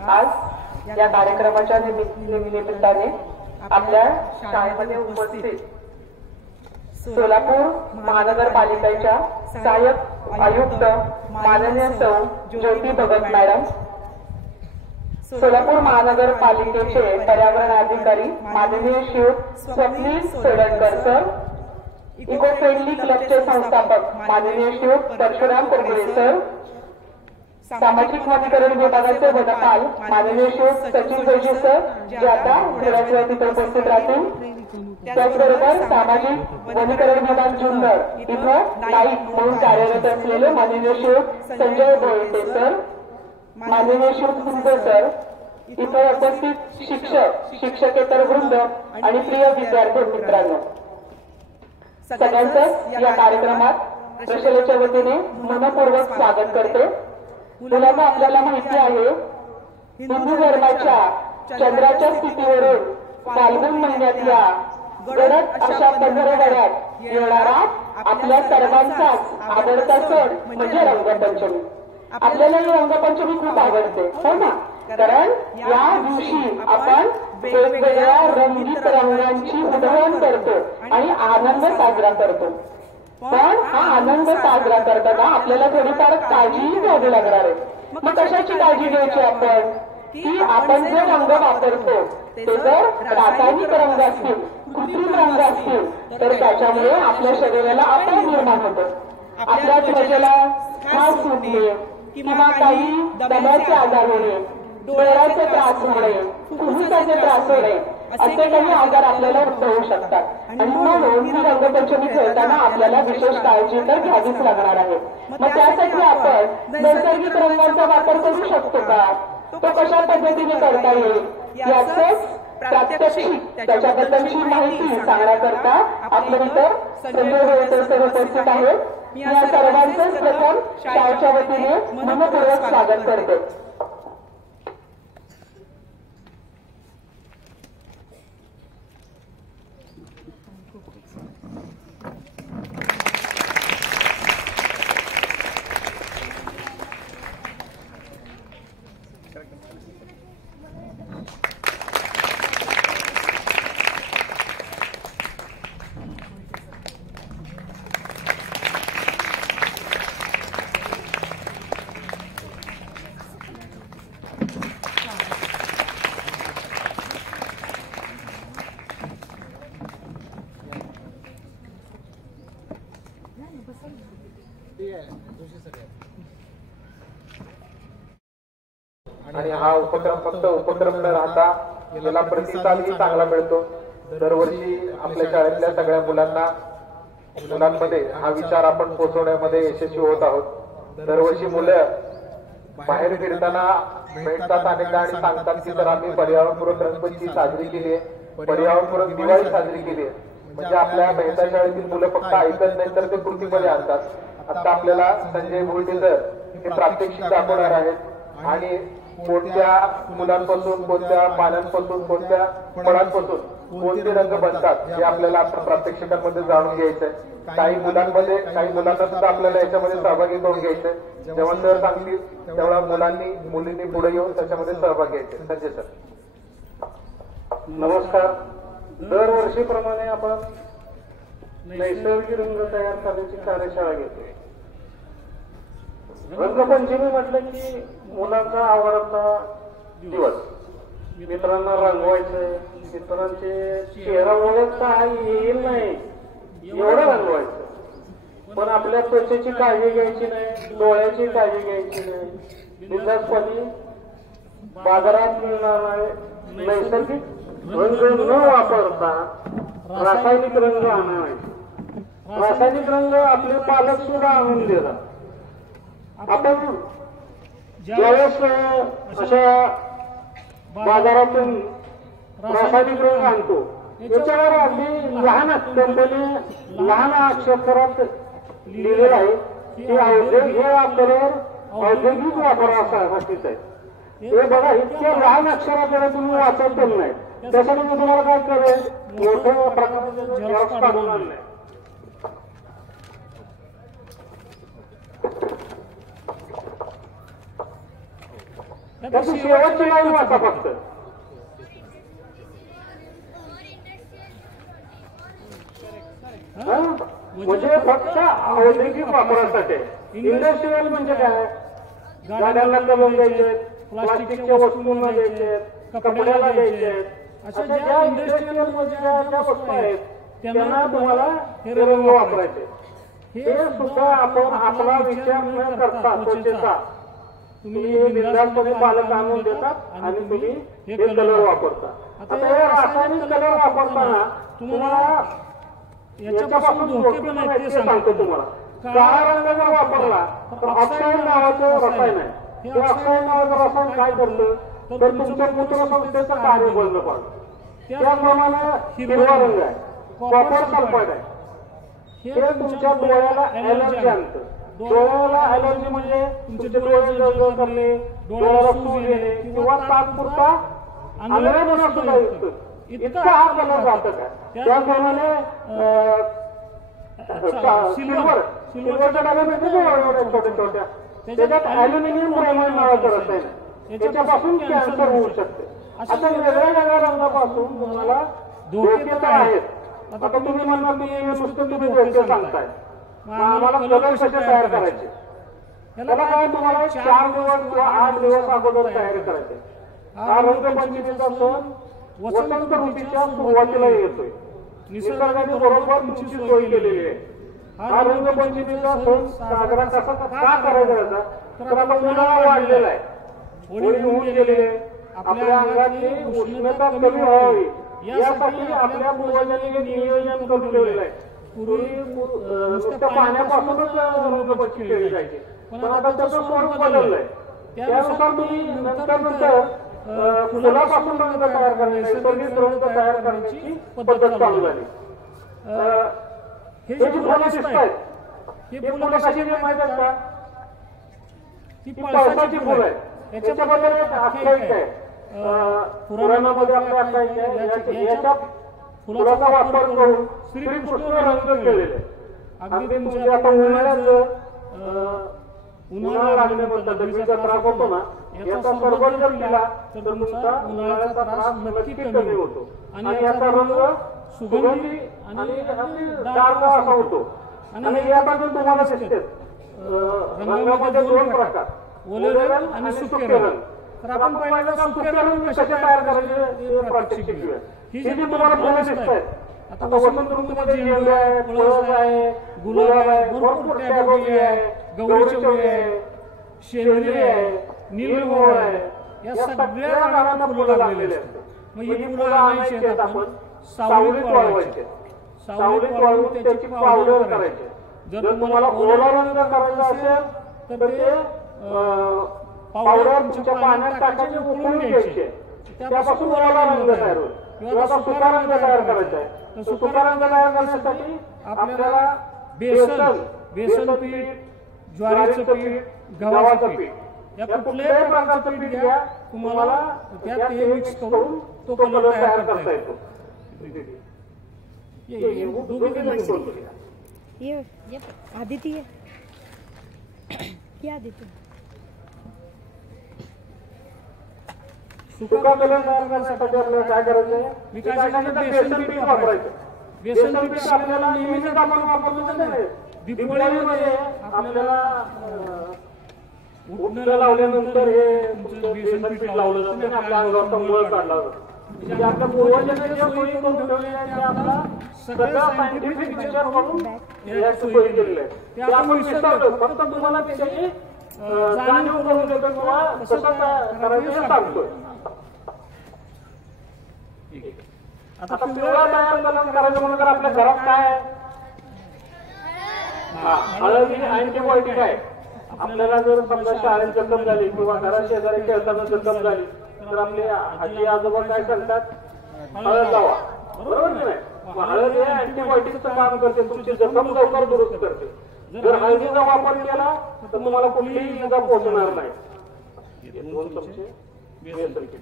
आज या कार्यक्रमाच्या निमित्ताने आपल्या शाळेमध्ये उपस्थित सोलापूर महानगरपालिकेच्या सहाय्यक आयुक्त माननीय सौ ज्योती भगत मॅडम, सोलापूर महानगरपालिकेचे पर्यावरण अधिकारी माननीय Shri Swapnil Sodankar sir, eco friendly क्लबचे संस्थापक माननीय श्री परशुराम कुरकुरे सर, सामाजिक वनीकरण विभागाचे वनपाल माननीय श्री सचिन जोशी सर जे आता थोड्याच वेळात तिथे उपस्थित राहतील, त्याचबरोबर सामाजिक वनीकरण विभाग जुन्नर इथं नाईक म्हणून कार्यरत असलेले माननीय श्री संजय बोळटे सर, माननीय श्री कुंदे सर, इथे उपस्थित शिक्षक शिक्षकेतर वृंद आणि प्रिय विद्यार्थी मित्रांनो, सगळ्यांचं या कार्यक्रमात प्रशालेच्या वतीने मनपूर्वक स्वागत करते। मुलांना आपल्याला माहिती आहे हिंदू धर्माच्या चंद्राच्या स्थितीवरून फाल्गुन महिन्यातल्या गडद अशा पंधरवड्यात येणारा आपल्या सर्वांचाच आवडता सण म्हणजे रंगपंचमी। आपल्याला ही रंगपंचमी खूप आवडते हो ना, कारण या दिवशी आपण वेगवेगळ्या रंगीत रंगांची उधळण करतो आणि आनंद साजरा करतो। पण हा आनंद साजरा करताना आपल्याला थोडीफार काळजी घ्यावी लागणार आहे। मग कशाची काळजी घ्यायची आपण, की आपण जे रंग वापरतो ते जर रासायनिक रंग असतील, कृत्रिम रंग असतील तर त्याच्यामुळे आपल्या शरीराला अपघात निर्माण होतो। आपल्या त्वचेला खाज सुटणे किंवा काही दम्याचे आजार होणे, डोळ्याचे त्रास होणे, फुफ्फुसाचे त्रास होणे असे काही आजार आपल्याला उद्भवू शकतात आणि म्हणून ही रंगपंचमी खेळताना आपल्याला विशेष काळजी तर घ्यावीच लागणार आहे। मग त्यासाठी आपण नैसर्गिक रंगांचा वापर करू शकतो का, तो कशा पद्धतीने करता येईल याचंच प्रात्यक्षिक त्याच्याबद्दलची माहिती सांगण्याकरता आपल्या इतर संजय बोळटे सर उपस्थित आहेत। या सर्वांचंच प्रथम शाळेच्या वतीने मनपूर्वक स्वागत करते। आणि हा उपक्रम फक्त उपक्रम न राहता याला प्रतिसादही चांगला मिळतो। दरवर्षी आपल्या शाळेतल्या सगळ्या मुलांमध्ये हा विचार आपण पोहोचवण्यामध्ये यशस्वी होत आहोत। दरवर्षी मुलं बाहेर फिरताना भेटतात अनेकदा आणि सांगतात की तर आम्ही पर्यावरणपूरक रंगपंचमी साजरी केली आहे, पर्यावरणपूरक दिवाळी साजरी केली आहे। म्हणजे आपल्या मेहता शाळेतील मुलं फक्त ऐकत नाही तर ते कृतीमध्ये आणतात। आता आपल्याला संजय बोळटे सर हे प्रात्यक्षिक दाखवणार आहेत आणि कोणत्या मुलांपासून, कोणत्या पानांपासून, कोणत्या फळांपासून कोणते रंग बनतात हे आपल्याला आता प्रात्यक्षिकांमध्ये जाणून घ्यायचंय। काही मुलांना सुद्धा आपल्याला याच्यामध्ये सहभागी करून घ्यायचंय। जेव्हा सर सांगतील तेव्हा मुलींनी पुढे येऊन त्याच्यामध्ये सहभाग घ्यायचे। संजय सर नमस्कार। दरवर्षीप्रमाणे आपण नैसर्गिक रंग तयार करण्याची कार्यशाळा घेतो। रंगपंचमी म्हटलं की मुलांचा आवडता दिवस, मित्रांना रंगवायचंय, मित्रांचे चेहरा ओळखता येईल नाही एवढं रंगवायचं। पण आपल्या त्वचेची काळजी घ्यायची नाही, डोळ्याची काळजी घ्यायची नाही, बिनधास्तपणे बाजारात मिळणारे नैसर्गिक रंग न वापरता रासायनिक रंग आणायचे। रासायनिक रंग आपले पालक सुद्धा आणून देतात। आपण ज्यावेळेस अशा बाजारातून रासायनिक रंग आणतो याच्यावर अगदी लहान कंपनी लहान अक्षरात लिहिलेलं आहे की औद्योगिक वापरासाठीच आहे। हे बघा इतक्या लहान अक्षराकडे तुम्ही वाचत पण नाही, त्यासाठी मी तुम्हाला काय करेल मोठ्या प्रकारचे झेरॉक्स काढून आणलंय। त्याची शेवटची लाईन वाचा फक्त. म्हणजे फक्त औद्योगिक वापरासाठी. इंडस्ट्रीयल म्हणजे काय? गाड्यांना कलर द्यायचे, प्लास्टिकच्या वस्तूंना द्यायचे, कपड्याला द्यायचे, अशा ज्या इंडस्ट्रीयल मध्ये ज्या वस्तू आहेत त्यांना तुम्हाला हे रंग वापरायचे. हे सुद्धा आपण आपला विचार न करता त्वचेचा तुम्ही बिनधास्तपणे पालक आणून देतात आणि तुम्ही हे कलर वापरता. आता हे रासायनिक कलर वापरताना तुम्हाला याच्यापासून धोके पण आहेत ते सांगतो तुम्हाला. काळा रंग जर वापरला तर ऑक्साईड नावाचं रसायन आहे. हे ऑक्साईड नावाचं रसायन काय करतं तर तुमच्या मूत्रसंस्थेचं कार्य बंद पडतं. त्याचप्रमाणे हिरवा रंग आहे, कॉपर सल्फाईड आहे, हे तुमच्या डोळ्याला ऍलर्जी आणतं. डोळ्याला ऍलर्जी म्हणजे तुमचे डोळे जळजळ करणे, डोळ्याला सूज येणे किंवा तात्पुरता आंधळेपणा सुद्धा येतं. इतका हा कलर घातक आहे. त्याचप्रमाणे सिल्वरच्या डब्या मिळते छोट्या छोट्या, त्याच्यात अॅल्युमिनियम ब्रोमाइड नावाचं रसायन आहे. त्याच्यापासून कॅन्सर होऊ शकते. अशा वेगळ्या वेगळ्या रंगापासून तुम्हाला धोके तर आहेत. आता तुम्ही म्हणणार मी नुसतं तुम्ही धोके सांगताय, आम्हाला कलर कसे तयार करायचे? त्याला काय तुम्हाला 4 दिवस किंवा 8 दिवस अगोदर तयारी करायचे. हा रंगपंचमीचा सण वसंत ऋतूच्या सुरुवातीला येतोय. निसर्गाने बरोबर तुमची सोय केलेली आहे. हा रंगपंचमीचा सण साजरा कसा का करायचा तर आता उन्हाळा वाढलेला आहे, होळी होऊन गेलेली आहे. आपल्या अंगातली उष्णता कमी व्हावी यासाठी आपल्या पूर्वजांनी नियोजन करून ठेवलेलं आहे. पूर्वी नुसत्या पाण्यापासूनच रंगपंचमी केली जायची, पण आता त्याचं स्वरूप बदललंय. त्यानुसार तुम्ही नंतर फुलापासून रंग तयार करणे, नैसर्गिक रंग तयार करण्याची पद्धत चालू झाली. हे जी फुलं दिसत आहेत हे फुलं कशी माहित आहेत का? ती पळसाची फुलं आहेत. याच्याबद्दल एक आख्यायिका आहे. पुराणामध्ये आपल्या आख्यायिका आहे. याच्या फुलाचा वापर करून श्रीकृष्ण रंग केलेले. अगदी म्हणजे आता उन्हाळा लागल्यानंतर डबीचा त्रास होतो ना, याचा सरबत जर पिला तर तुमचा उन्हाळ्याचा त्रास नक्की कमी होतो आणि याचा रंग सुगंधी आणि डार्क असा होतो. आणि यापासून तुम्हाला दिसते रंगामध्ये 2 प्रकार, ओले रंग आणि सुके रंग. तर आपण पहिल्यांदा सुके रंग कसे तयार करायचे प्रात्यक्षिक घेऊया. ही जी तुम्हाला फुलं दिसत आहेत, आता वसंत ऋतूमध्ये झेंडू आहे, पळस आहे, गुलाब आहे, भरपूर टॅगोरी आहे, गौरीचौरी आहे, शेंद्री आहे, नीलमोहर आहे, या सगळ्या झाडांना फुलं लागलेली असतात. मग ही फुलं आणायची आहेत आपण सावलीत वाळवायचे. सावलीत वाळवून त्याची पावडर करायची. जर तुम्हाला ओला रंग करायचा असेल तर ते पावडर तुमच्या पाण्यात टाकायचे, उकळून घ्यायचे, त्यापासून ओला रंग तयार होईल. किंवा सुका रंग तयार करायचा आहे तर सुका रंग तयार करण्यासाठी आपल्याला बेसन पीठ, ज्वारीचं पीठ, गव्हाचं पीठ या कुठल्याही प्रकारचं पीठ घ्या. तुम्हाला त्यात ते मिक्स करून तो कलर तयार करता येतो. ये आदिती है क्या आदिती? सुका कलर तयार करण्यासाठी आपल्याला काय करायचं? मी काय सांगितलं, बेसन पीठ वापरायचं. बेसन पीठ आपल्याला नेहमीच आपण वापरतो नाही. दिवाळीमध्ये आपल्याला उठणं लावल्यानंतर हे बेसन पीठ लावलं जातं आणि आपल्या अंगावरचा मळ काढला जातो. म्हणजे आपल्या पूर्वजांनी ज्या सोयी करून ठेवलेल्या आहेत त्या आपला सगळा सायंटिफिक विचार करून या सोयी केलेल्या आहेत. ते आपण विसरतो, फक्त तुम्हाला त्याची जाणीव करून देतो किंवा कसं करायचं हे सांगतोय. आता पिवळा तयार करायचं म्हणून आपल्या घरात काय हळद ही अँटीबायोटिक आहे. आपल्याला जर समजा शाळेत जखम झाली किंवा घरात शेजारी खेळताना जखम झाली तर आपले आजी आजोबा काय सांगतात, हळद लावा, बरोबर की नाही? हळद हे अँटीबायोटिकचं काम करते, तुमची जखम लवकर दुरुस्त करते. जर हळदीचा वापर केला तर तुम्हाला कुठलीही इजा पोहोचणार नाही. 2 चमचे बेसन पीठ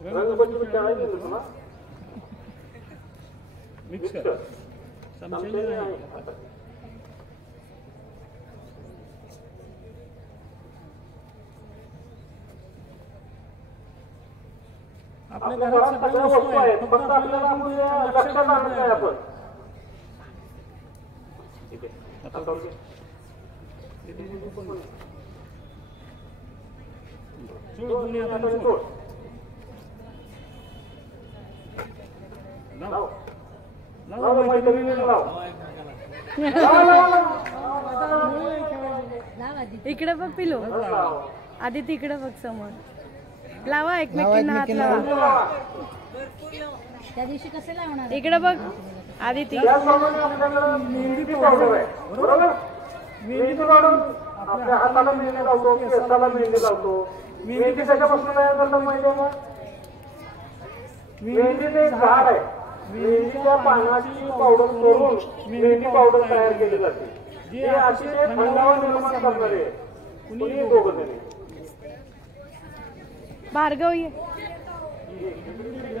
रंगपंचमी खेळायला गेलो तुला मिक्सर समजेल नाही आपल्या घरात सगळ्या वस्तू आहेत फक्त आपल्याला लक्षात आणत नाही आपण आता इकडे बघ पिलो आधी तिकडे बघ समोर लावा एकमेकींना हात लावा त्या दिवशी कसे लावणार इकडे बघ आधी ती मेहंदी पावडर आहे बरोबर मेहंदी पावडर आपल्या हाताला मेहंदी लावतो केसाला मेहंदी लावतो मेहंदी कशापासून तयार करतात माहिती आहे का मेहंदीचे एक झाड आहे मेहंदीच्या पानाची पावडर करून मेहंदी पावडर तयार केली जाते जे अशी ते थंडावा निर्माण करणारे कुणी दोघं जण भार्गव ये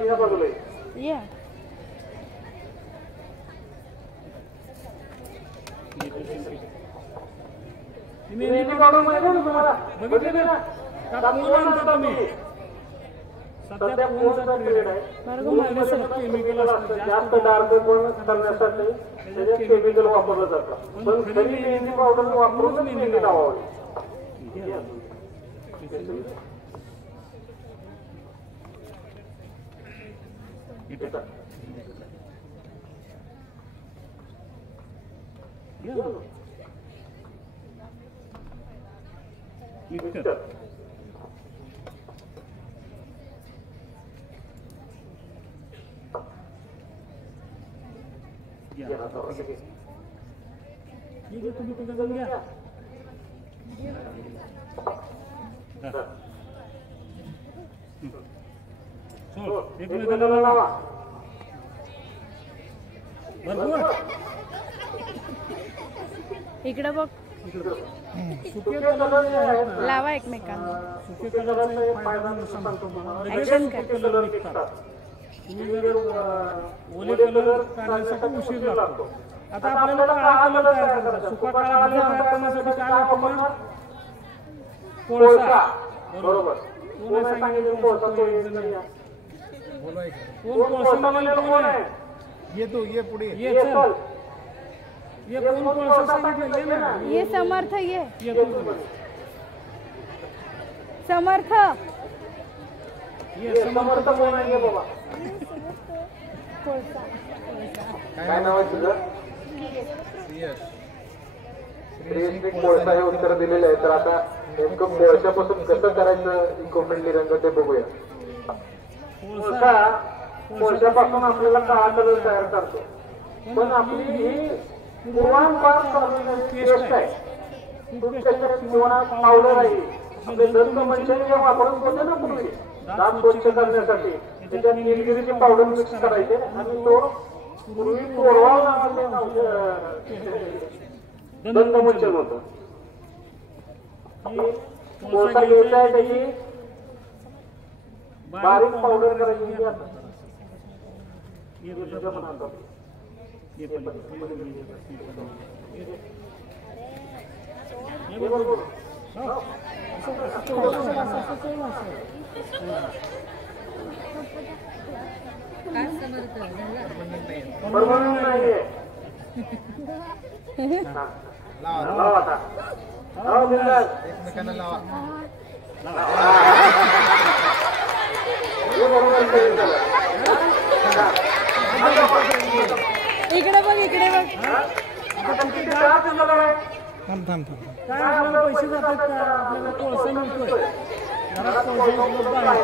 या बाजूला ये मेहंदी पावडर माहिती आहे ना तुम्हाला बघितले ना का कोण आणता तुम्ही सध्या कोणचा पिरियड आहे केमिकल असतं जास्त डार्क पण करण्यासाठी त्याच्यात केमिकल वापरलं जातं पण खरी मेहंदी पावडर वापरून मेहंदी लावावी तुम्ही तुझं जाऊन घ्या एकमेकांना लावा इकडे बघ सुके कलर जे आहेत ना लावा एकमेकांना सुके कलरचा एक फायदा मी सांगतो तुम्हाला ऍक्शन लगेच कर सुके कलर निघतात तुम्ही जर ओले कलर काढण्यासाठी उशीर लागतो आता आपल्याला काळा कलर तयार करायचा सुका काळा कलर तयार करण्यासाठी काय वापरणार कोळसा बरोबर कोण सांगितलं कोळसा तो एक जण या कोण कोळसा म्हणलेलं कोण आहे ये पुढे ये चल ये कोण कोळसा सांगितलं ये ना ये समर्थ ये ये तू समर्थ ये समर्थ कोण आहे बाबा कोळसा काय नाव आहे तुझं श्रेयसने कोळसा हे उत्तर दिलेलं आहे तर आता नेमकं कोळशापासून कसं करायचं इको फ्रेंडली रंग ते बघूया कोळशापासून आपल्याला काळा कलर तयार करतो पण आपली ही पूर्वांपार पेस्ट आहे पावडर आहे आपले दंत मंचन जे वापरत होते ना पूर्वी दात स्वच्छ करण्यासाठी त्याच्यात निलगिरीची पावडर मिक्स करायचे आणि तो पूर्वी कोरवा नावाचे दंतमंचन होतं कोळसा घ्यायचा आहे त्याची बारीक पावडर करायची बरोबर नाहीये लावा आता लावा बिंदास एकमेकांना लावा इकडे बघ इकडे बघ थांब थांब थांब काय आपल्याला पैसे जातात का आपल्याला कोळसा मिळतोय घरात कोळसा उपलब्ध आहे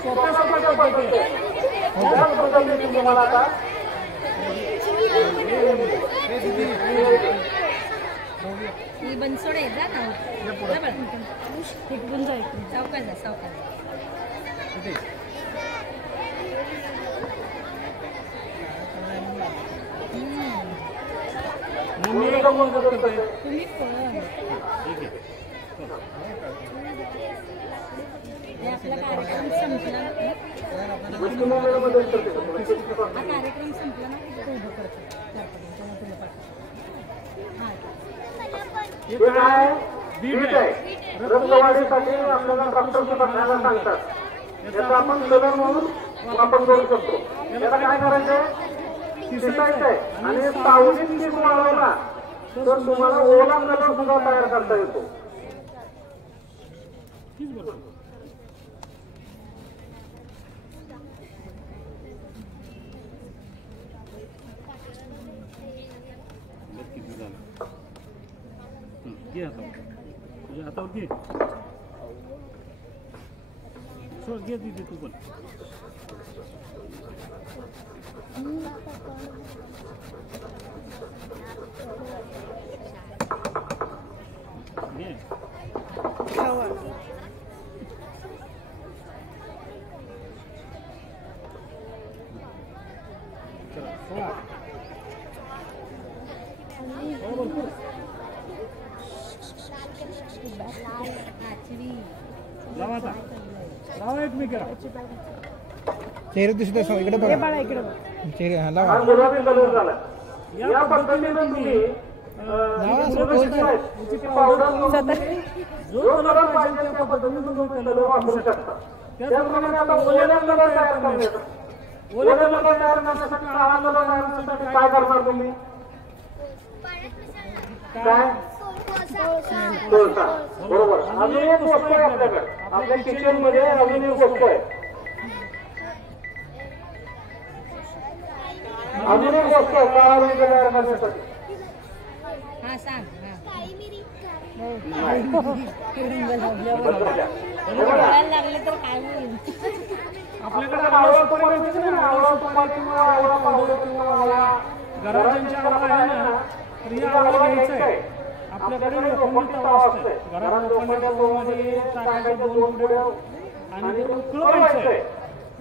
सोप्या सोप्या पद्धती त्या पद्धतीने तुम्हाला आता ही बनसोडे जा ना इकडून जा सावकाश जा सावकाश मम्मी का मदत करते तुम्ही कोण ठीक आहे या आपला कार्यक्रम संपला ना हा कार्यक्रम संपला ना की तो उभं करतो 4-5 जण तुला पाठव. हा हे काय बीट आहे रक्तवाढीसाठी आपल्याला डॉक्टर सुद्धा खायला सांगतात. याचा आपण कलर म्हणून वापर करू शकतो. याला काय करायचंय किसायचंय आणि सावलीत किस वाळवला तर तुम्हाला ओला कलर सुद्धा तयार करता येतो. घे तुझ्या हातावर घे सोड घे तिथे तू पण घे चला सोडा लावा आता लावा एकमेकाला चेहरे दिसत आहे इकडे बघा बाळा इकडे बघ. चेहरे हा लावा हा गुलाबी कलर झाला. या पद्धतीने तुम्ही पावडर जो कलर पाहिजे त्या पद्धतीने तुम्ही कलर वापरू शकता. त्याचप्रमाणे आता ओलेला कलर तयार करण्यासाठी ओलेला कलर तयार करण्यासाठी काळा कलर तयार करण्यासाठी काय करणार तुम्ही काय कोळसा बरोबर. अजून एक गोष्ट आहे आपल्याकडे आपल्या किचन मध्ये अजून एक गोष्ट आहे अजून एक गोष्ट आहे काळा रंग तयार करण्यासाठी. हा सांग बोलायला लागले तर काय होईल. आपल्याकडे आवळा तुपाची नाही ना आवळा तुपा किंवा आवळा पावडर किंवा आवळा घराच्या आवळा आहे ना तर या आवळा घ्यायचा आहे. आपल्याकडे लोखंडी तवा असते घरात लोखंडाच्या तव्यामध्ये टाकायच्या 2 पुड्या आणि ते उकळवायचंय.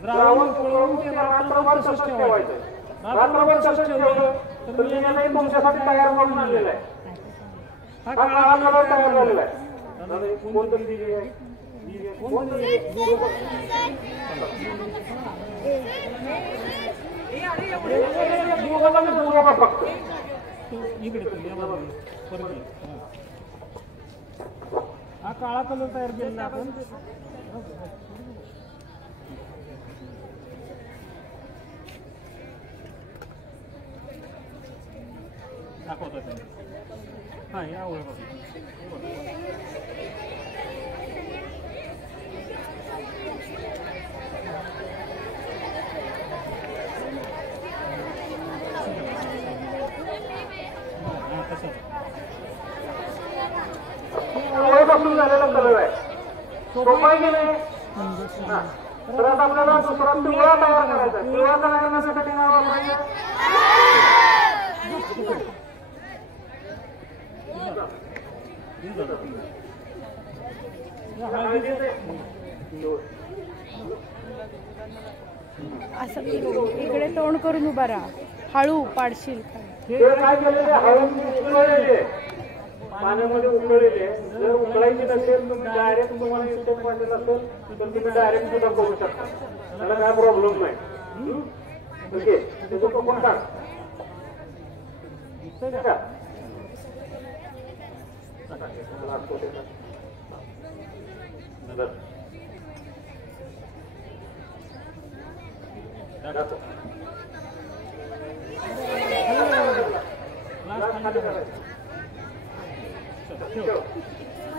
द्रावण उकळवून ते रात्रभर तसंच ठेवायचं. रात्रभर तसंच ठेवलं तर मी याला तुमच्यासाठी तयार करून आणलेला आहे. हा काळा कलर तयार झालेला आहे. कोणतरी दिली आहे फक्त इकडे हा काळा कलर तयार केलेला आपण दाखवतो त्याने. हा या ओळख पासून झालेला कलर आहे. सोपा की नाही. तर आता आपल्याला दुसरा पिवळा तयार करायचा. पिवळा तयार करण्यासाठी काय वापरायचं असं इकडे तोंड करून उभा राहा. हळू पाडशील ते काय केलेले हळून उकळलेले पाण्यामध्ये उकळलेले. जर उकळायची नसेल तुम्ही डायरेक्ट तुम्हाला इन्स्टंट पाहिजे असेल तर तुम्ही डायरेक्ट सुद्धा करू शकता. त्याला काय प्रॉब्लेम नाही. ओके त्याचं कोण टाक का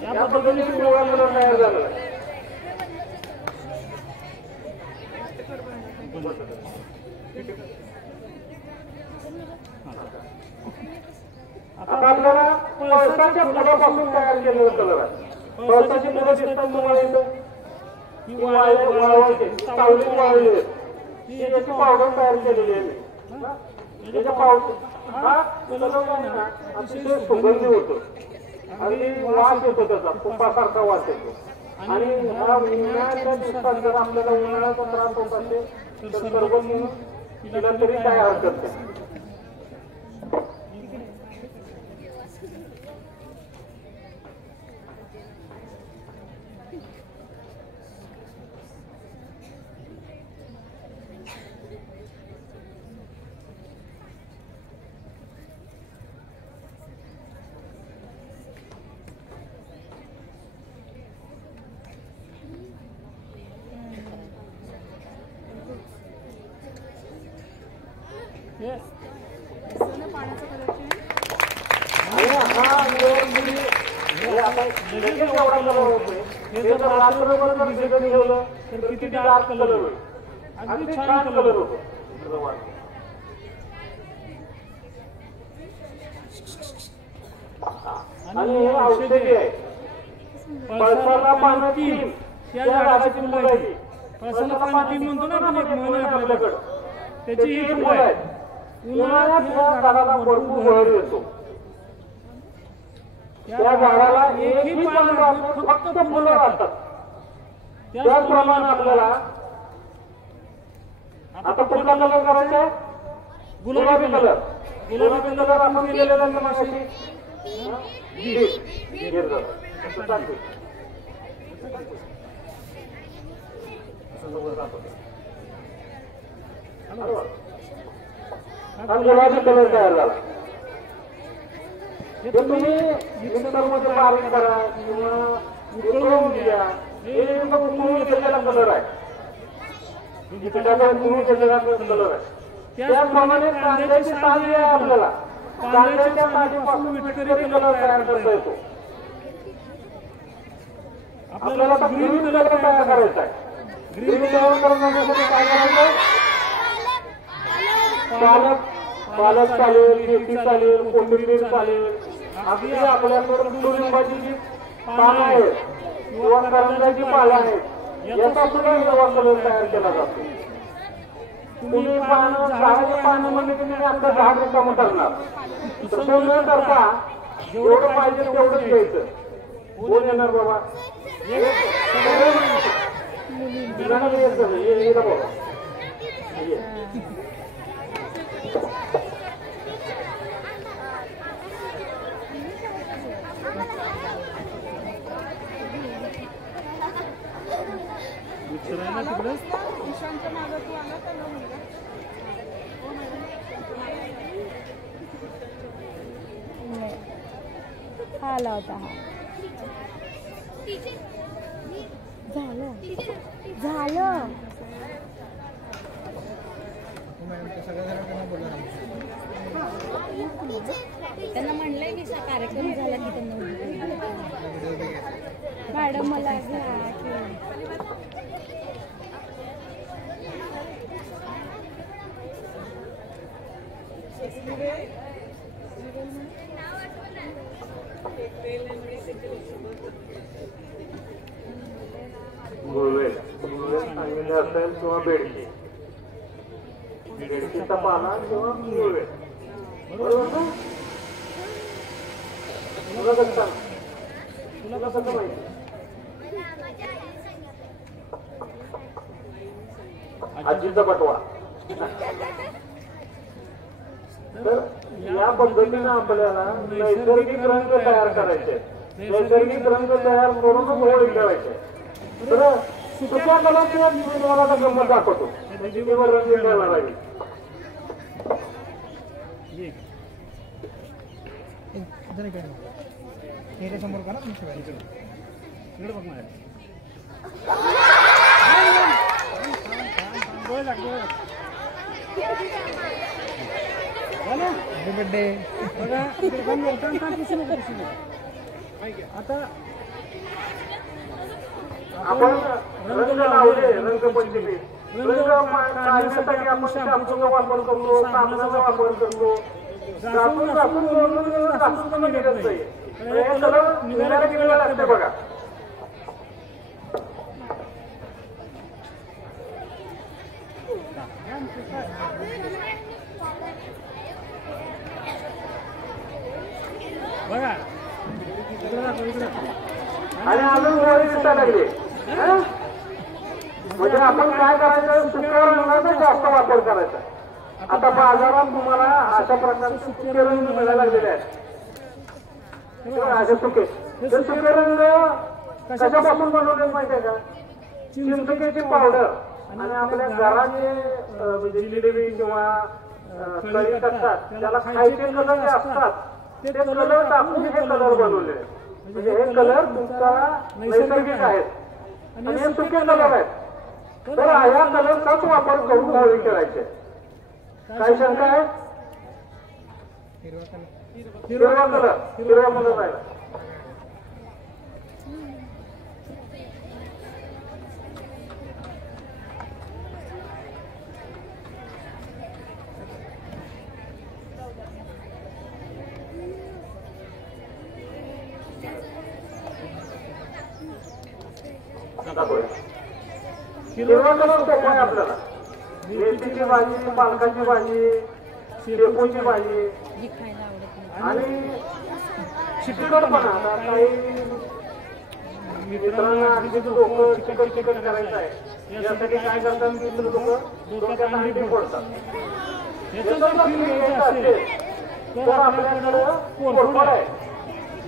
या पद्धतीने पिवळा कलर तयार झाला. आता आपल्याला पळसाच्या फुलापासून तयार केलेलं कलर आहे. पळसाची फुलं दिसतात तुम्हाला इथं ही वाळवायची सावली वाळलेली याची पावडर तयार केलेली आहे. याच्या पावडर हा कलर ना अतिशय सुगंधी होतो आणि वास येतो त्याचा तुपासारखा वास येतो. आणि हा उन्हाळ्याच्या दिवसात जर आपल्याला उन्हाळ्याचा त्रास होत असेल तर सरबत म्हणून तिला तरी काय हरकत नाही. हे पाण्याचं कलेक्शन आणि हा निवड म्हणजे हे आता लगेच एवढा कलर होतोय. हे जर रात्रभर जर भिजत ठेवलं तर किती डार्क कलर होईल. अगदी छान कलर होतो. आणि हे औषधी आहे. पळसाला पानं 3 त्या झाडाची फुलं आहे. पळसाला पानं 3 म्हणतो ना आपण, एक म्हण आहे आपल्याकडं. त्याची ही फुलं फुलं आहेत. आहेत. उन्हाळ्यात ह्या झाडाला भरपूर बहर येतो. त्या झाडाला एकही पान राहत नाही, फक्त फुलं राहतात. त्याचप्रमाणे आपल्याला आता कुठला कलर करायचा आहे? गुलाबी कलर. गुलाबी कलर आपण केलेला आहे मगाशी. हा गुलाबी कलर तयार झाला. हे तुम्ही मिक्सरमध्ये बारीक करा किंवा उकळून घ्या. हे उकळून घेतलेला कलर आहे. पिठाचा उकळून घेतलेला कलर आहे. त्याचप्रमाणे कांद्याची साली आहे आपल्याला. कांद्याच्या सालीपासून विटकरी कलर तयार करता येतो. आपल्याला आता ग्रीन कलर तयार करायचा आहे. ग्रीन तयार करण्यासाठी काय करायचं? पालक चालेल, मेथी चालेल, कोथिंबीर चालेल. अगदी आपल्याकडे कडुलिंबाची जी पानं आहेत किंवा करंजाची पानं आहेत याचा सुद्धा हिरवा कलर तयार केला जातो. तुम्ही पानं झाडाची पानं म्हणजे तुम्ही आपलं झाड रिकामं करणार. तसं न करता जेवढं पाहिजे तेवढंच घ्यायचं. कोण येणार बाबा? ईशानच्या मागं तू आला तर न मुलगा हा आला होता हा. झालं झालं. त्यांना म्हणलंय की कार्यक्रम झाला की त्यांना मॅडम मला घ्या. गुळवेल सांगितले असेल किंवा बेडकी. बेडकीचा पाला किंवा गुळवेल. बरोबर ना? तुला कसं सांग? तुला कसं माहिती? आजीचा बटवा. तर या पद्धतीने आपल्याला नैसर्गिक रंग तयार करायचे. नैसर्गिक रंग तयार करूनच होळी खेळायचे. तर सुक्या कलरच्या तुम्हाला आता गंमत दाखवतो. त्याच्यावर रंग खेळणार आहे. समोर करा इकडे बघ माझ्या हॅपी बर्थडे. बघा आता आपण रंग लावले. रंगपंचमी रंग काढण्यासाठी आपण शॅम्पूचा वापर करतो, साबणाचा वापर करतो. घासून घासून निघत नाही. हे कलर निघायला किती वेळ लागते बघा. बघा आणि अजून गोळी दिसायला लागली. म्हणजे आपण काय करायचं? सुक्या रंगाचा जास्त वापर करायचा. आता बाजारात तुम्हाला अशा प्रकारचे सुके रंग मिळायला लागलेले आहेत. असे सुके. ते सुके रंग कशापासून बनवले माहिती आहे का? चिंचेची पावडर आणि आपल्या घराचे जिलेबी किंवा कळी असतात त्याला खायचे कलर जे असतात ते कलर टाकून हे कलर बनवले. म्हणजे हे कलर तुमचा नैसर्गिक आहेत आणि हे सुके कलर आहेत. तर ह्या कलरचाच वापर करून होळी खेळायचे. काय शंका आहे? हिरवा कलर. हिरवा कलर आहे. हिरवा कलर सोपा आहे आपल्याला. मेथीची भाजी, पालकाची भाजी, शेपूची भाजी जी खायला आवडत नाही. आणि चिकटपणा. काही मित्रांना अगदी डोकं चिकट करायचं आहे. यासाठी काय करतात की लोक डोक्यात अंडी फोडतात. याचा जर फील घ्यायचा असेल तर आपल्याकडं कोरफड आहे.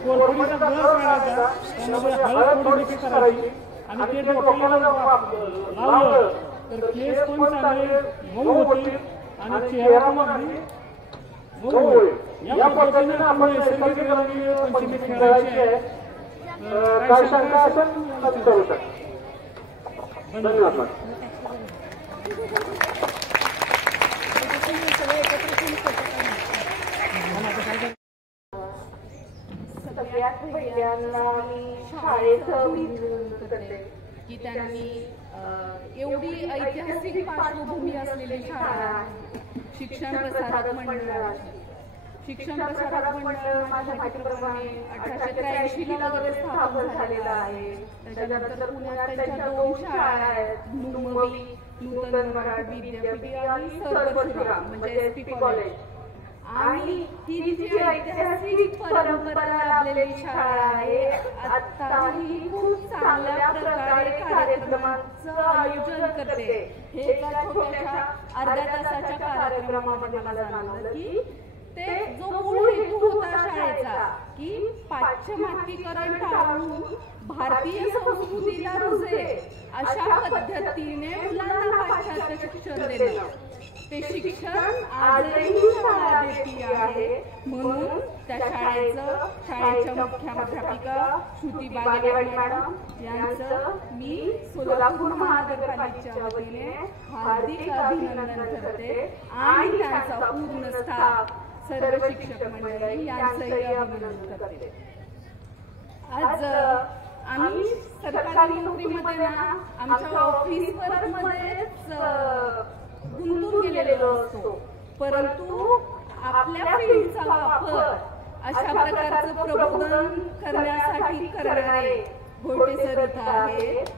कोरफडीचा गळ काढायचा, त्यामध्ये हळद थोडीशी करायची आणि ते डोक्याला लावलं तर केस पण चांगले मऊ होतील आणि चेहरा पण अगदी मऊ होईल. या पद्धतीने आपण नैसर्गिक रंगीय पंचमी खेळायची आहे. काय शंका असेल तर विचारू शकता. धन्यवाद. सगळ्यात पहिल्यांदा मी शाळेचं अभिनंदन करते की त्यांनी एवढी ऐतिहासिक पार्श्वभूमी असलेली शाळा, शिक्षण प्रसारक मंडळ, शिक्षण प्रसारक मंडळ माझ्या माहितीप्रमाणे 1883 ला वगैरे स्थापन झालेलं आहे. त्याच्यानंतर पुण्यात त्यांच्या 2 शाळा आहेत, नुमवी, नूतन मराठी विद्यापीठ आणि सर परशुराम म्हणजे SP कॉलेज. आणि ही जी ऐतिहासिक परंपरा लाभलेली शाळा आहे, आताही खूप चांगल्या प्रकारे कार्यक्रमांचं आयोजन करते. हे एका छोट्याशा अर्ध्या तासाच्या कार्यक्रमामध्ये मला जाणवलं की ते जो मूळ हेतू होता शाळेचा की पाश्चिमात्यीकरण टाळून भारतीय संस्कृतीला रुजे अशा पद्धतीने मुलांना पाश्चात्य शिक्षण देणं, ते शिक्षण आजही शाळा देती आहे. म्हणून त्या शाळेच्या मुख्याध्यापिका श्रुती बागेवाडी मॅडम यांचं मी सोलापूर महानगरपालिकेच्या वतीने हार्दिक अभिनंदन करते आणि त्यांचा पूर्ण स्टाफ, सर्व शिक्षक मंडळी यांचंही अभिनंदन करते. आज आम्ही सरकारी नोकरीमध्ये ना आमच्या ऑफिस वर्कमध्येच गुंतून गेलेलो असतो, परंतु आपल्या फील्डचा वापर अशा प्रकारचं प्रबोधन करण्यासाठी करणारे घोटे सर इथं आहेत.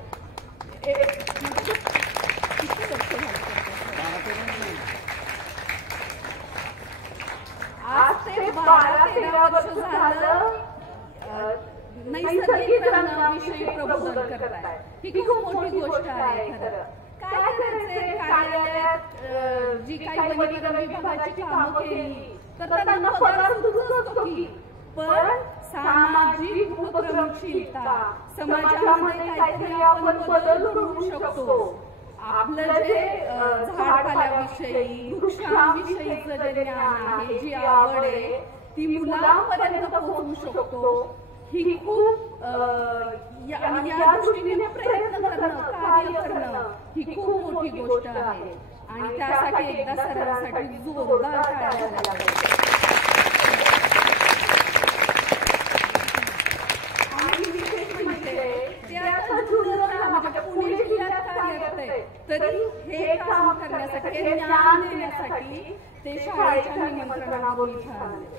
आज ते 12-13 वर्ष झालं नैसर्गिक रंगाविषयी प्रबोधन करताय. ही खूप मोठी गोष्ट आहे. खरं काय करायचंय, कार्यालयात जी काही वनीकरण विभागाची कामं केली तर त्यांना पगार सुरूच असतो की, पण सामाजिक उपक्रमशीलता, समाजामध्ये काहीतरी आपण बदल घडवू शकतो. आपलं जे झाडपाल्याविषयी, वृक्षांविषयीचं जे ज्ञान आहे, जी आवड आहे, ती मुलांपर्यंत पोहोचवू शकतो. ही खूप आणि या दृष्टीने प्रयत्न करणं, कार्य करणं ही खूप मोठी गोष्ट आहे. आणि त्यासाठी एकदा सरांसाठी जोरदार टाळ्या झाल्या पाहिजे. आणि विशेष म्हणजे ते आता म्हणजे पुणे जिल्ह्यात कार्यरत आहे, तरी हे काम करण्यासाठी, हे ज्ञान देण्यासाठी ते शाळेच्या निमंत्रणावर इथं आले.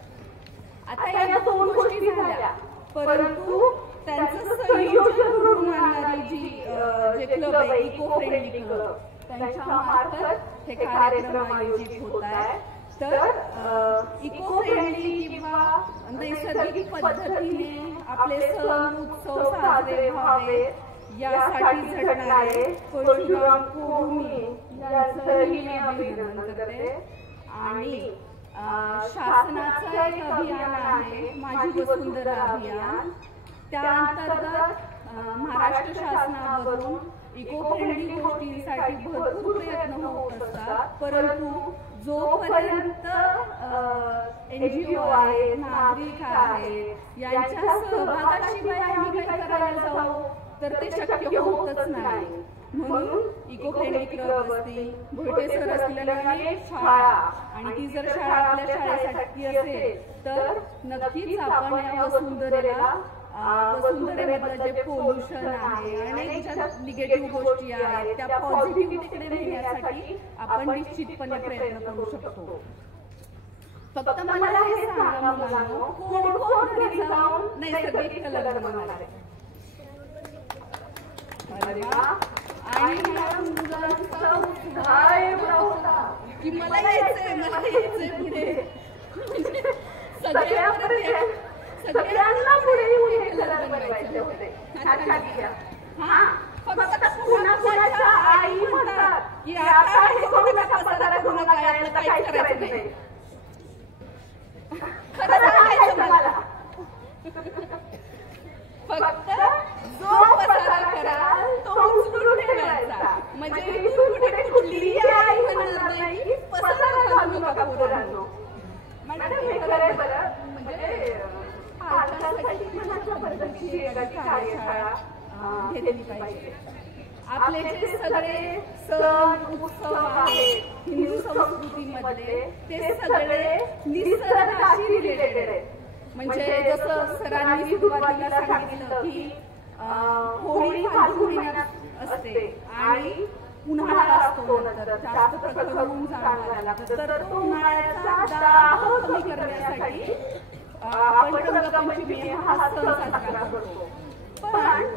आता या 2 गोष्टी झाल्या, परंतु त्यांचं संयोजन घडवून आणणारी जे क्लब आहे, इको फ्रेंडली क्लब, त्यांच्या मार्फत हे कार्यक्रम आयोजित होत आहे. तर इको फ्रेंडली किंवा नैसर्गिक पद्धतीने आपले सण उत्सव साजरे व्हावे यासाठी झटणारे परशुराम कोहुनी यांचंही मी अभिनंदन करते. आणि शासनाचं एक अभियान आहे, माझी वसुंधरा अभियान. त्या अंतर्गत महाराष्ट्र शासनावरून इको फ्रेंडली गोष्टींसाठी भरपूर प्रयत्न होत असतात, परंतु जोपर्यंत NGO आहेत, नागरिक आहेत, यांच्या सहभागाशिवाय आम्ही काही करायला जाऊ तर ते शक्य होतच नाही. म्हणून इको फ्रेंडली क्लब असतील, भोईटे सर असतील आणि शाळा, आणि ती जर शाळा आपल्या शाळेसाठी असेल तर नक्कीच आपण या वसुंधरेमधलं जे पोल्युशन आहे आणि ज्या निगेटिव्ह गोष्टी आहेत त्या पॉझिटिव्हिटीकडे नेण्यासाठी आपण निश्चितपणे प्रयत्न करू शकतो. फक्त मला हे सांगा मुलांनो, कोण घरी जाऊन नैसर्गिक कलर बनवणार आहे? अरे वा. आणि मुलांचा उत्साह एवढा होता की मला यायचंय पुढे. सगळ्यांना पुढे येऊन कलर बनवायचे होते. फक्त कुणाच्या आई म्हणतात की आता हे करू नका, पसारा करू नका, यातलं काहीच करायचं नाही. खरं सांगायचं मला, फक्त जो पसारा कराल तो उचलून ठेवायचा. म्हणजे इथून पुढे कुठलीही आई म्हणणार नाही की पसारा घालू नका पोरांनो. मॅडम हे खरंय बरं. म्हणजे पालकांसाठी मनाच्या पद्धतीची एखादी कार्यशाळा घेतली पाहिजे. आपले जे सगळे सण उत्सव आहेत हिंदू संस्कृतीमधले ते सगळे निसर्गाशी रिलेटेड आहेत. म्हणजे जसं सरांनी सुरुवातीला सांगितलं की होळी फाल्गुन असते आणि उन्हाळा असतो, नंतर जास्त प्रखर ऊन जाणवायला लागतं, तर तो उन्हाळ्याचा दाह कमी करण्यासाठी आपण रंगपंचमी हा सण साजरा करतो. पण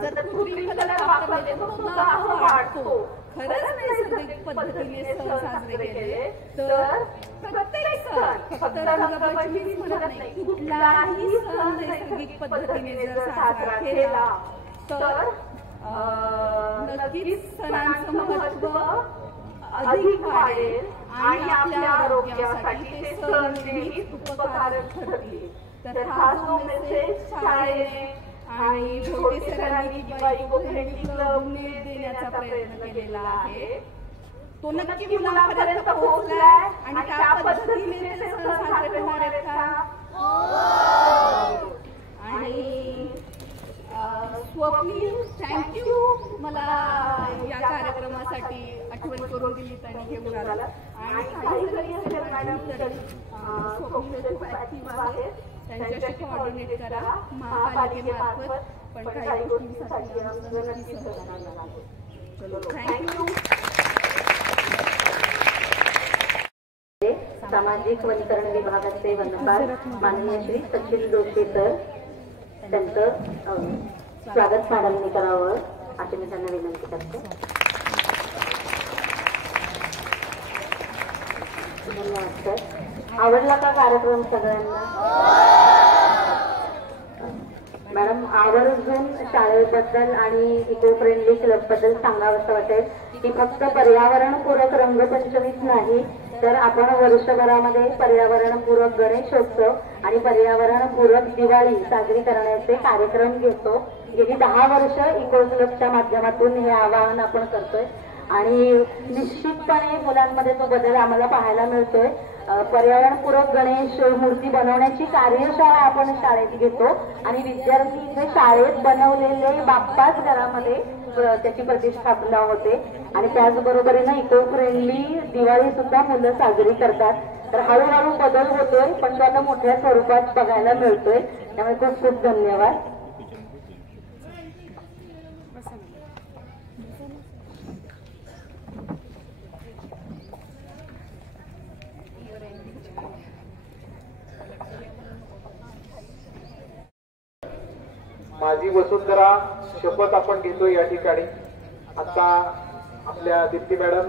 जर कृत्रिम कलर वापरले तर तो दाह वाढतो. खरंच नैसर्गिक पद्धतीने सण साजरे केले तर प्रत्येक सण फक्त रंगपंचमीच म्हणत नाही, कुठलाही सण नैसर्गिक पद्धतीने जर साजरा केला तर नक्कीच सणांचं महत्व अधिक वाढेल आणि आपल्या आरोग्यासाठी ते सण नेहमीच उपकारक ठरतील. तर हा जो मेसेज शाळेने आणि भोईटे सरांनी किंवा इको फ्रेंडली क्लबने देण्याचा प्रयत्न केलेला आहे तो नक्की मुलांपर्यंत पोहोचलाय आणि त्या पद्धतीने ते सण साजरे होणार आहेत का? आणि स्वप्नील, थँक्यू मला या कार्यक्रमासाठी आठवण करून दिलीत आणि घेऊन आला. आणि काही जरी असेल मॅडम तर स्वप्नील खूप ऍक्टिव्ह आहेत, त्यांच्याशी कोऑर्डिनेट करा महापालिकेमार्फत. पण काही गोष्टींसाठी आमचं नक्की सहकार्य लागेल. चलो थँक्यू. सामाजिक वनीकरण विभागाचे वनपाल माननीय श्री सचिन जोशी सर, त्यांचं स्वागत मॅडमने करावं अशी मी त्यांना विनंती करते. धन्यवाद सर. आवडला का कार्यक्रम सगळ्यांना? मॅडम आवर्जून शाळेबद्दल आणि इको फ्रेंडली क्लब बद्दल सांगावंसं वाटेल की फक्त पर्यावरणपूरक रंगपंचमीच नाही तर आपण वर्षभरामध्ये पर्यावरणपूरक गणेशोत्सव आणि पर्यावरणपूरक दिवाळी साजरी करण्याचे कार्यक्रम घेतो. गेली 10 वर्ष इको क्लबच्या माध्यमातून हे आवाहन आपण करतोय आणि निश्चितपणे मुलांमध्ये तो बदल आम्हाला पाहायला मिळतोय. पर्यावरणपूरक गणेश मूर्ती बनवण्याची कार्यशाळा आपण शाळेत घेतो आणि विद्यार्थी इथे शाळेत बनवलेले बाप्पाच घरामध्ये त्याची प्रतिष्ठापना होते आणि त्याचबरोबरीने इको फ्रेंडली दिवाळी सुद्धा मुलं साजरी करतात. तर हळूहळू बदल होतोय पण तो आता मोठ्या स्वरूपात बघायला मिळतोय. त्यामुळे खूप खूप धन्यवाद. माझी वसुंधरा शपथ आपण घेतो या ठिकाणी. आता आपल्या दीप्ती मॅडम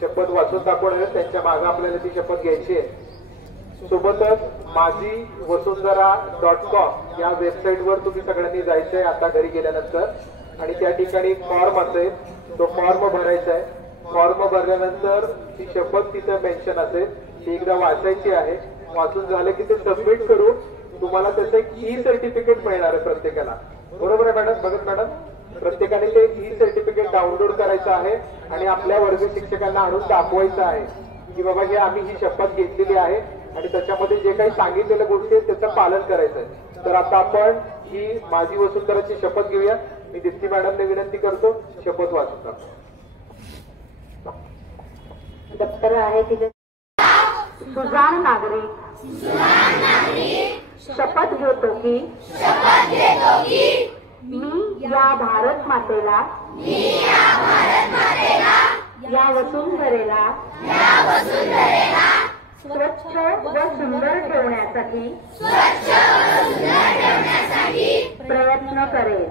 शपथ वाचून दाखवणार आहेत, त्यांच्या मागे आपल्याला ती शपथ घ्यायची आहे. सोबतच माझी वसुंधरा.com या वेबसाईटवर तुम्ही सगळ्यांनी जायचंय आता घरी गेल्यानंतर आणि त्या ठिकाणी फॉर्म असेल, तो फॉर्म भरायचा आहे. फॉर्म भरल्यानंतर ती शपथ तिथे मेन्शन असेल, ती एकदा वाचायची आहे. वाचून झालं की ते सबमिट करून तुम्हाला त्याचं एक ई सर्टिफिकेट मिळणार आहे प्रत्येकाला. बरोबर आहे मॅडम? बघत मॅडम, प्रत्येकाने ते ई सर्टिफिकेट डाउनलोड करायचं आहे आणि आपल्या वर्ग शिक्षकांना आणून दाखवायचं आहे की बाबा हे आम्ही ही शपथ घेतलेली आहे आणि त्याच्यामध्ये जे काही सांगितलेल्या गोष्टी आहेत त्याचं पालन करायचं आहे. तर आता आपण ही माझी वसुंधराची शपथ घेऊया. मी दीप्ती मॅडमने विनंती करतो शपथ वाचून टाकतो. दप्तर आहे तिथे. सुजाण नागरिक शपथ घेतो की मी या भारत मातेला या वसुंधरेला स्वच्छ व सुंदर ठेवण्यासाठी प्रयत्न करेन.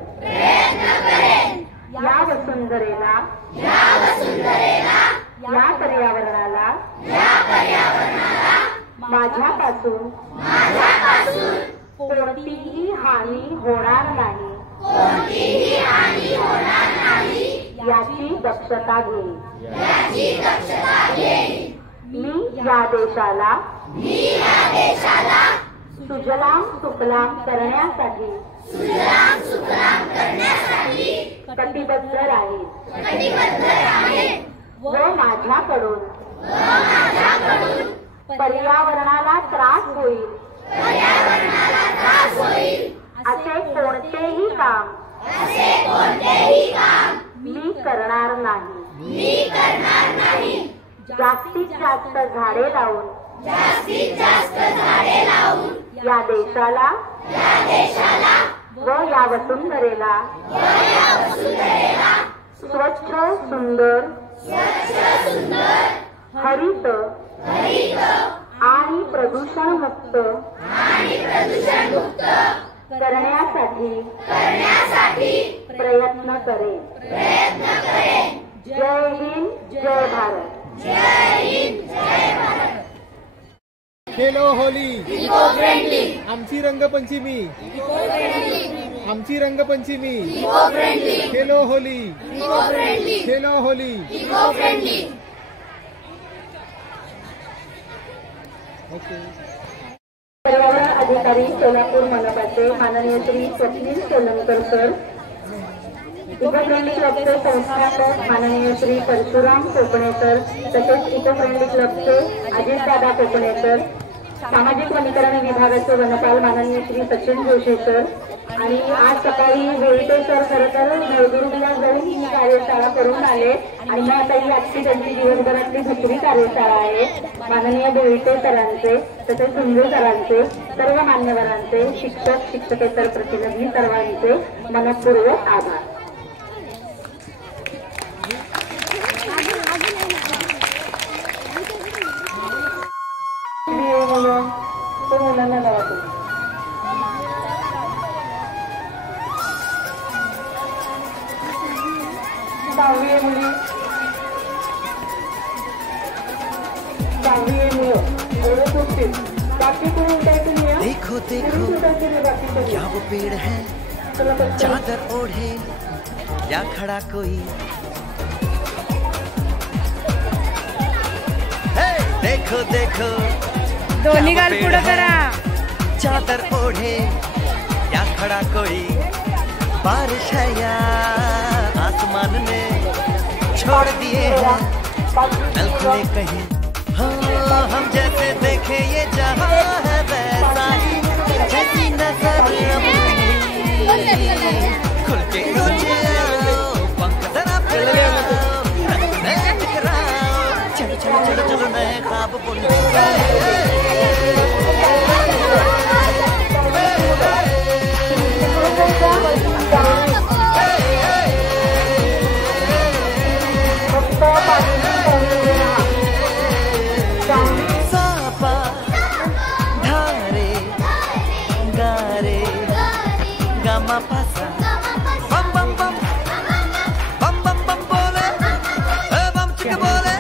या वसुंधरेला या पर्यावरणाला माझ्यापासून कोणतीही हानी होणार नाही याची दक्षता घेईन. मी या देशाला सुजलाम सुफलाम करण्यासाठी कटिबद्ध राहील व माझ्याकडून पर्यावरणाला त्रास होईल असे कोणतेही काम मी करणार नाही. जास्तीत जास्त झाडे लावून या देशाला व या वसुंधरेला स्वच्छ सुंदर हरित आणि प्रदूषण मुक्त करण्यासाठी प्रयत्न करेन. जय हिंद, जय भारत. खेलो होली, आमची रंगपंचमी, आमची रंगपंचमी. खेलो होली, खेलो होली. पर्यावरण अधिकारी सोलापूर मनपाचे माननीय Shri Swapnil Solankar sir, eco friendly क्लबचे संस्थापक माननीय श्री परशुराम कोकणे सर, तसेच इको फ्रेंडली क्लबचे अजितदादा कोकणे सर, सामाजिक वनीकरण विभागाचे वनपाल माननीय श्री सचिन जोशी सर, आणि आज सकाळी वेळीटे सर खरं तर नळदुर्गला जाऊन ही कार्यशाळा करून आले आणि मग आता ही आजची त्यांची दिवसभरातली दुसरी कार्यशाळा आहे. माननीय वेळीटे सरांचे तसेच सुंदर सरांचे, सर्व मान्यवरांचे, शिक्षक शिक्षकेतर प्रतिनिधी सर्वांचे मनपूर्वक आभार. तो मुलांना लावा तुम्ही. दहावी आहे मुली, दहावी आहे मुलं, एवढं सुटतील. बाकी कोणी उठायचं नाही. देखो देखो क्या वो पेड़ है चादर ओढ़े या खड़ा कोई. देखो देखो दोन्ही गाल पुढे करा. चादर ओढ़े या खड़ा कोई. बारिश है या आसमान ने छोड़ दिए हैं नल खुले कहीं. हाँ हम जैसे देखे ये जहाँ है वैसा ही जैसी नजर खुल के ऊंचे पंख जरा फैलाओ मैं टकराओ. चलो चलो चलो चलो नए ख्वाब बुनते सापा धारे गारे गामा पासा बम बम बम बम बम बम बोले बम चिक बोले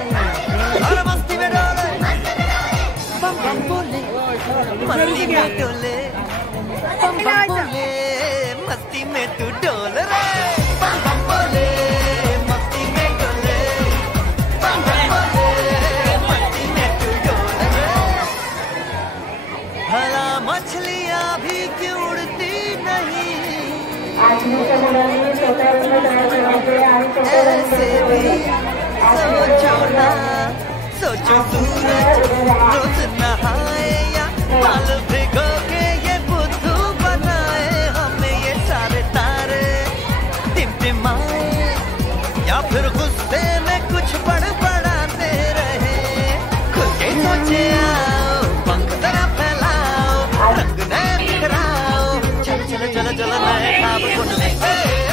और मस्ती में डोले बम बम बोले मस्ती में डोले बम बम बोले मस्ती में तू डोल रे. बम बम बोले मस्ती में डोले बम बम बोले मस्ती में तू डोल रे. भला मछलियाँ भी क्यों उड़ती नहीं ऐसे भी सोचो ना. सोचो सूरज रोज नहाए या बाल भिगो के ये बुद्धू बनाए हमें ये सारे तारे चल चल नए खाब बुन ले